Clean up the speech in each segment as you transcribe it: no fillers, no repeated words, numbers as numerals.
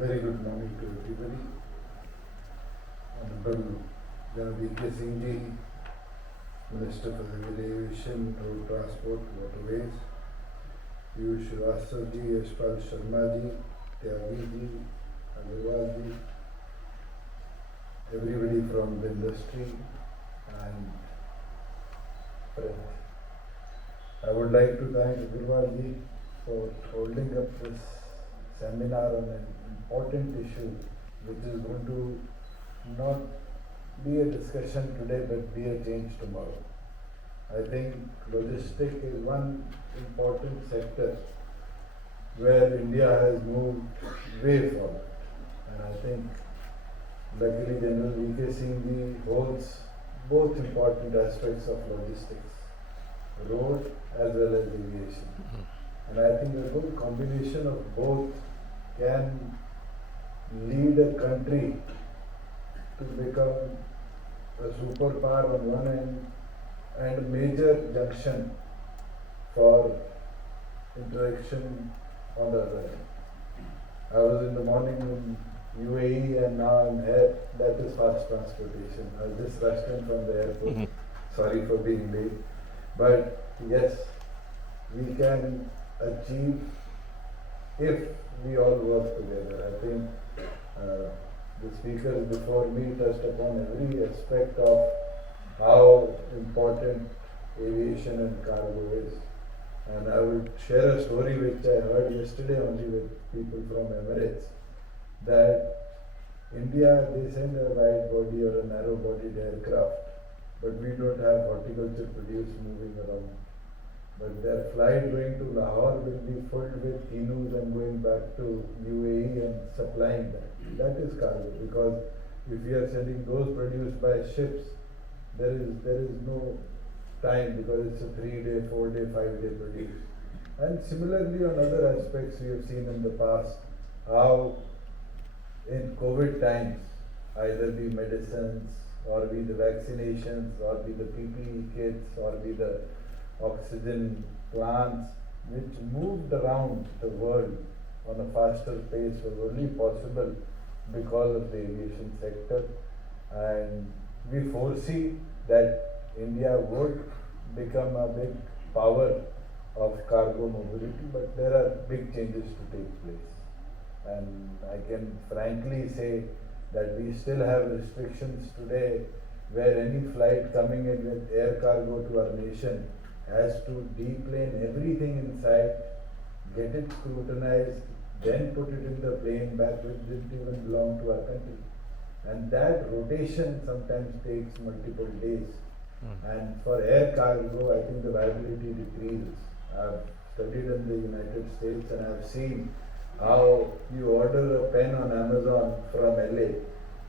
Very good morning to everybody. Honorable V.K. Singh ji, Minister for Civil Aviation, Road Transport, Waterways, Piyush Srivastava ji, Yashpal Sharma ji, Tyagi ji, Agarwal ji, everybody from the industry and friends. I would like to thank Agarwal ji for holding up this seminar on an important issue which is going to not be a discussion today but be a change tomorrow. I think logistics is one important sector where India has moved way forward, and I think luckily General V.K. Singh ji holds both important aspects of logistics, road as well as aviation. And I think a good combination of both can lead a country to become a superpower on one end and a major junction for interaction on the other end. I was in the morning in UAE and now I'm here. That is fast transportation. I just rushed in from the airport. Sorry for being late. But yes, we can achieve if we all work together. I think the speakers before me touched upon every aspect of how important aviation and cargo is. And I would share a story which I heard yesterday only with people from Emirates, that India, they send a wide body or a narrow bodied aircraft, but we don't have horticulture produce moving around. But their flight going to Lahore will be filled with canoes and going back to UAE and supplying that. That is cargo, because if we are sending those produced by ships, there is no time, because it's a 3-day, 4-day, 5-day produce. And similarly on other aspects we have seen in the past how in COVID times, either be medicines or be the vaccinations or be the PPE kits or be the oxygen plants which moved around the world on a faster pace was only possible because of the aviation sector, and we foresee that India would become a big power of cargo mobility, but there are big changes to take place. And I can frankly say that we still have restrictions today where any flight coming in with air cargo to our nation has to deplane everything inside, get it scrutinized, then put it in the plane back which didn't even belong to our country. And that rotation sometimes takes multiple days. And for air cargo, I think the viability decreases. I've studied in the United States and I've seen how you order a pen on Amazon from LA,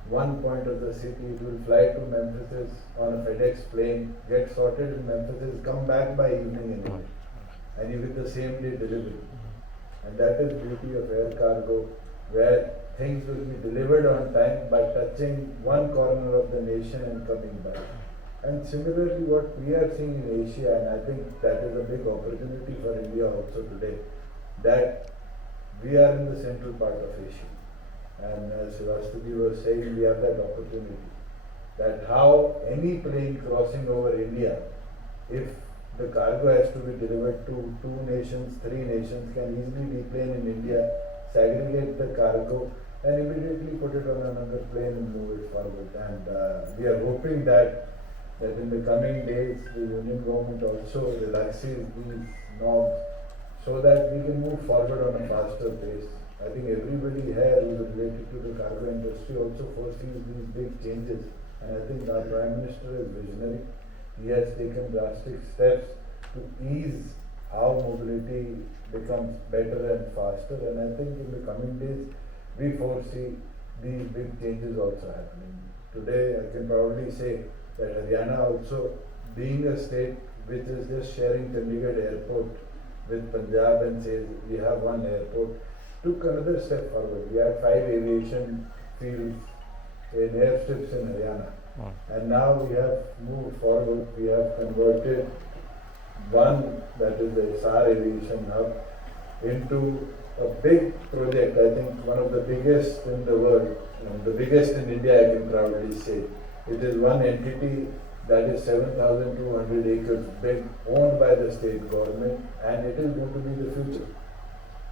one point of the city, it will fly to Memphis on a FedEx plane, get sorted in Memphis, come back by evening anyway, and you get the same day delivery. And that is beauty of air cargo, where things will be delivered on time by touching one corner of the nation and coming back. And similarly what we are seeing in Asia, and I think that is a big opportunity for India also today, that we are in the central part of Asia. And as Srivastava was saying, we have that opportunity. That how any plane crossing over India, if the cargo has to be delivered to 2 nations, 3 nations, can easily deplane in India, segregate the cargo and immediately put it on another plane and move it forward. And we are hoping that in the coming days the Union government also relaxes these norms so that we can move forward on a faster pace. I think everybody here who is related to the cargo industry also foresees these big changes, and I think our Prime Minister is visionary. He has taken drastic steps to ease how mobility becomes better and faster, and I think in the coming days we foresee these big changes also happening. Today I can proudly say that Haryana also, being a state which is just sharing Chandigarh airport with Punjab and says we have one airport, took another step forward. We had 5 aviation fields in airstrips in Haryana. And now we have moved forward. We have converted one, that is the SAR Aviation Hub, into a big project. I think one of the biggest in the world, and the biggest in India, I can proudly say. It is one entity that is 7,200 acres big, owned by the state government, and it is going to be the future.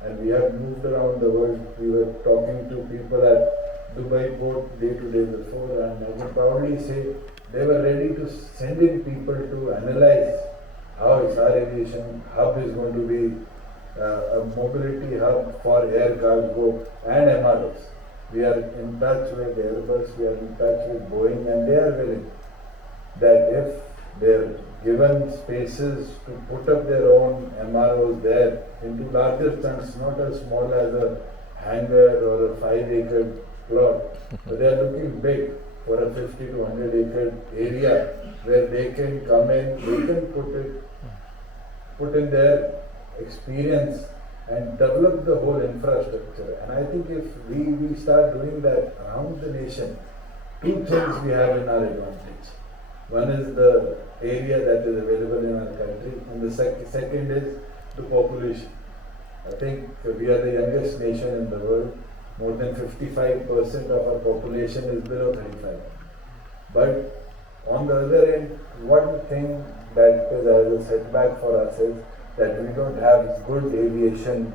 And we have moved around the world. We were talking to people at Dubai port day to day before, and I can proudly say they were ready to send in people to analyze how Hisar Aviation Hub is going to be a mobility hub for air cargo and MROs. We are in touch with Airbus, we are in touch with Boeing, and they are willing that if they are given spaces to put up their own MROs there into larger chunks, not as small as a hangar or a 5-acre plot, but they are looking big for a 50 to 100-acre area where they can come in, they can put in their experience and develop the whole infrastructure. And I think if we start doing that around the nation, two things we have in our advantage. One is the area that is available in our country, and the second is the population. I think we are the youngest nation in the world. More than 55% of our population is below 35. But on the other end, one thing that is a setback for us is that we don't have good aviation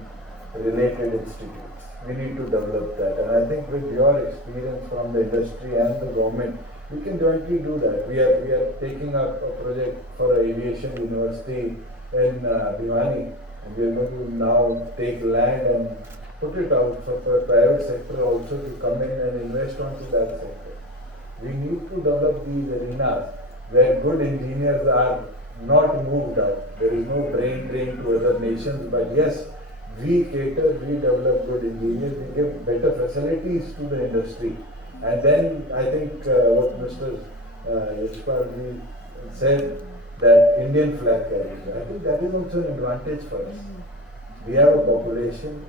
related institutes. We need to develop that. And I think with your experience from the industry and the government, we can jointly do that. We are taking up a project for an aviation university in Bhiwani, and we are going to now take land and put it out for the private sector also to come in and invest onto that sector. We need to develop these arenas where good engineers are not moved out. There is no brain drain to other nations, but yes, we cater, we develop good engineers, we give better facilities to the industry. And then I think what Mr. Yashpal said, that Indian flag carriers, I think that is also an advantage for us. We have a population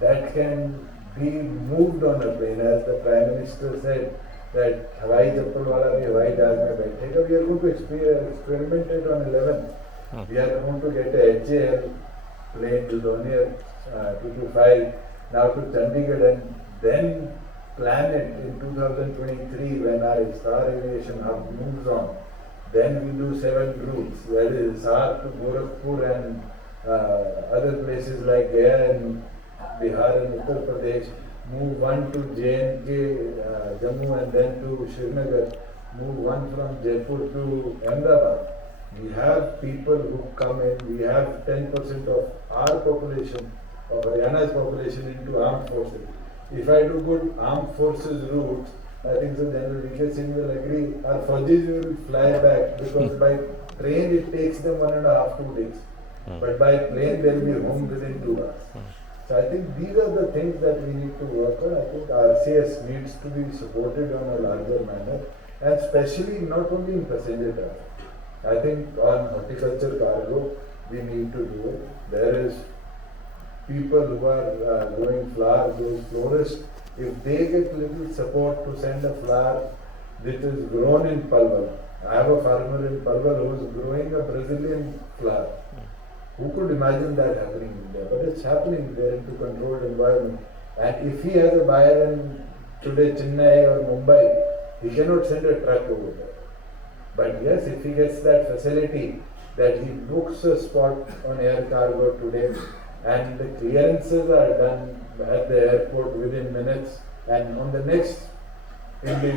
that can be moved on a plane, as the Prime Minister said, that Hawaii Chappal wala bhi Hawaii Jahaz mein baithega. We are going to experiment it on 11. We are going to get a HAL plane to Dornier 225 now to Chandigarh, and then plan it in 2023 when our Hisar Aviation Hub moves on. Then we do 7 routes, that is Hisar to Gorakhpur and other places like Gaya and Bihar and Uttar Pradesh. Move one to JNK, Jammu, and then to Srinagar. Move one from Jaipur to Ahmedabad. We have people who come in. We have 10% of our population, of Haryana's population, into armed forces. If I do good armed forces routes, I think so General VK Singh will agree, our Fajis will fly back, because by train it takes them 1.5 to 2 days. But by plane they will be home within 2 hours. So I think these are the things that we need to work on. I think RCS needs to be supported on a larger manner, and especially not only in passenger traffic. I think on horticulture cargo, we need to do it. There is people who are growing flowers, those florists, if they get little support to send a flower which is grown in Palwal. I have a farmer in Palwal who is growing a Brazilian flower. Who could imagine that happening in India? But it's happening there into controlled environment. And if he has a buyer in today Chennai or Mumbai, he cannot send a truck over there. But yes, if he gets that facility that he books a spot on air cargo today, and the clearances are done at the airport within minutes, and on the next in the